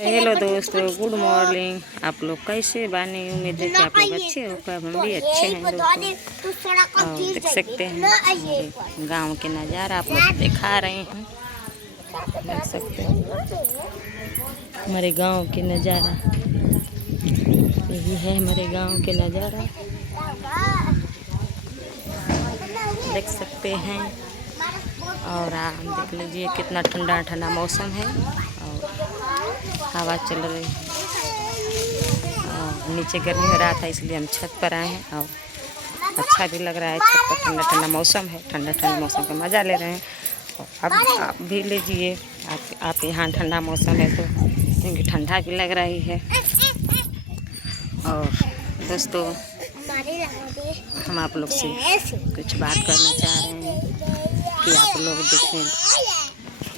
Hello दोस्तों, good morning. आप लोग कैसे बानी? उम्मीद है कि आप लोग अच्छे हो। कब हम भी अच्छे हैं दोस्तों। और देख सकते हैं हमारे गांव के नज़ारा आप लोग दिखा रहे हैं। देख सकते हैं हमारे गांव के नज़ारा, यही है हमारे गांव के नज़ारा। देख सकते हैं। और आप देख लीजिए कितना ठंडा ठंडा मौसम है और हवा चल रही है। और नीचे गर्मी हो रहा था इसलिए हम छत पर आए हैं और अच्छा भी लग रहा है। छत पर ठंडा ठंडा मौसम है, ठंडा ठंडा मौसम का मज़ा ले रहे हैं। और अब आप भी लीजिए। आप यहाँ ठंडा मौसम है तो क्योंकि ठंडा भी लग रही है। और दोस्तों, हम आप लोग से कुछ बात करना चाह रहे हैं कि आप लोग देखें।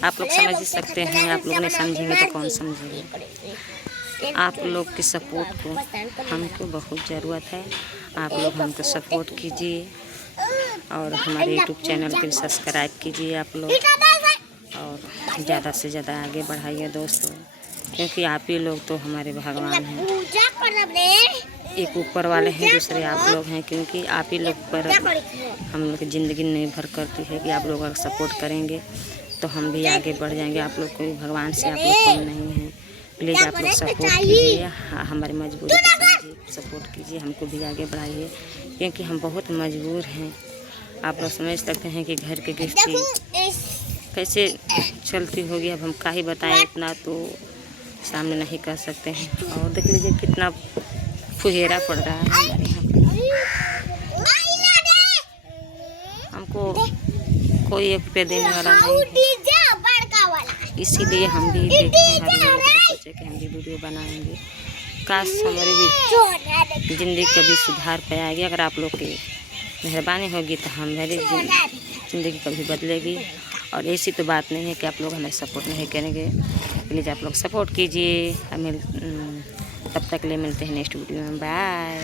आप लोग समझ ही सकते हैं, आप लोग नहीं समझेंगे तो कौन समझेंगे। आप लोग की सपोर्ट को हमको बहुत ज़रूरत है। आप लोग हमको सपोर्ट कीजिए और हमारे यूट्यूब चैनल को सब्सक्राइब कीजिए आप लोग, और ज़्यादा से ज़्यादा आगे बढ़ाइए दोस्तों, क्योंकि आप ही लोग तो हमारे भगवान हैं। एक ऊपर वाले हैं, दूसरे आप लोग हैं, क्योंकि आप ही लोग पर हम लोग की ज़िंदगी निर्भर करती है कि आप लोग अगर सपोर्ट करेंगे तो हम भी आगे बढ़ जाएंगे। आप लोग कोई भगवान से आप लोग कम नहीं हैं। प्लीज़ आप लोग सपोर्ट कीजिए, हमारी मजबूरी को समझिए, सपोर्ट कीजिए, हमको भी आगे बढ़ाइए, क्योंकि हम बहुत मजबूर हैं। आप लोग समझ सकते हैं कि घर की गृहस्थी कैसे चलती होगी। अब हम क्या ही बताएं, इतना तो सामने नहीं कर सकते हैं। और देख लीजिए कितना फुहेरा पड़ रहा है हमारे यहाँ। हमको कोई एक रुपया देने वाला नहीं है, इसीलिए हम भी देखे हर लोग सोचे कि हम भी वीडियो बनाएंगे। काश हमारी भी ज़िंदगी कभी सुधार पाएगी। अगर आप लोग की मेहरबानी होगी तो हमारी ज़िंदगी कभी बदलेगी। और ऐसी तो बात नहीं है कि आप लोग हमें सपोर्ट नहीं करेंगे। प्लीज़ आप लोग सपोर्ट कीजिए हमें। तब तक ले मिलते हैं नेक्स्ट वीडियो में। बाय।